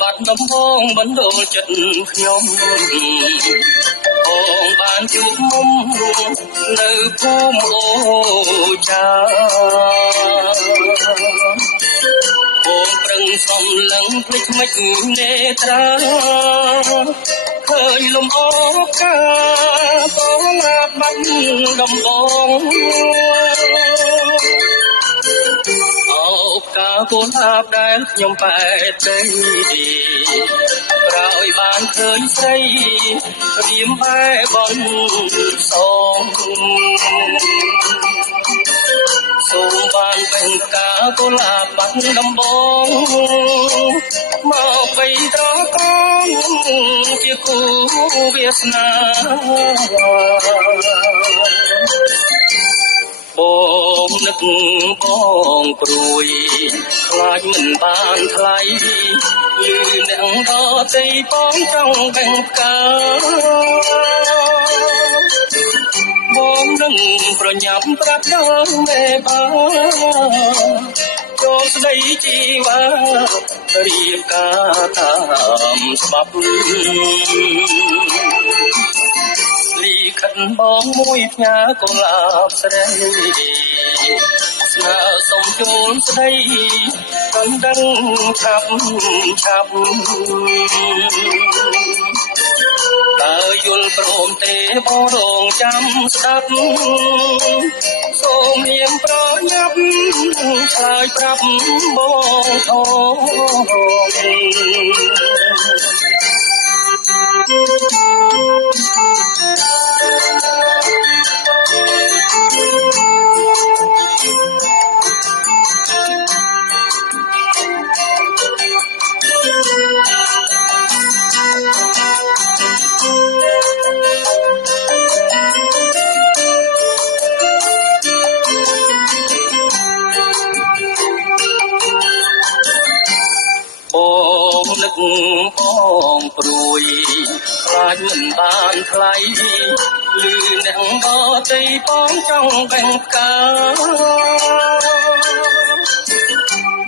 បាត់ដំបងបណ្ដូលចិត្តខ្ញុំបងបានជួបមុំនៅភូមិអូចាបងប្រឹងសំឡឹងភ្លេចមិននេត្រាឃើញលំអកាបងអាបបាត់ដំបងកាកូនអាបដែលខ្ញុំបែកទៅក្រោយបានឃើញស្រីរៀមបែបនសងសូមបានเป็นកាកូនអាបបាត់ដំបងមកបីត្រកងជាគូវាសនាបងនឹកបងព្រួយខ្លាចមិនបានថ្លៃលឺអ្នកដតីបងចង់បែងផ្កាបងនឹងប្រញាប់ប្រាប់ដល់មេបាចូលស្ដីជីវ៉ារៀបការតាមច្បាប់លីខិនបងមួយផ្ញើកុលាបស្រីស្នើសុំចូលស្ដីមិនដឹងឆាប់តើយល់ព្រមទេបងរងចាំស្ដាប់សូមនាមប្រញាប់ឆ្លើយប្រាប់បងថបងនឹកបងព្រួយខ្លាចមិនបានថ្លៃលឺអ្នកដតីបងចង់បែងផ្កា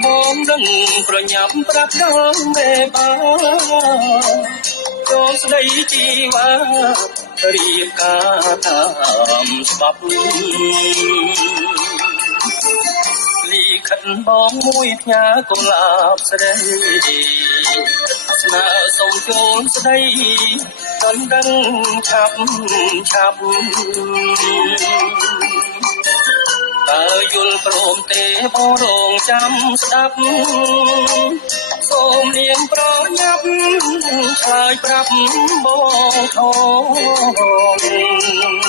បងនឹងប្រញាប់ប្រាប់ដល់មេបាចូលស្ដីជីវ៉ារៀបការតាមច្បាប់លីខិនបងមួយផ្ញើកុលាបស្រីស្នើសុំចូលស្ដីមិនដឹងឆាប់តើយល់ព្រមទេបងរងចាំស្ដាប់សូមនាងប្រញាប់ឆ្លើយប្រាប់បងថង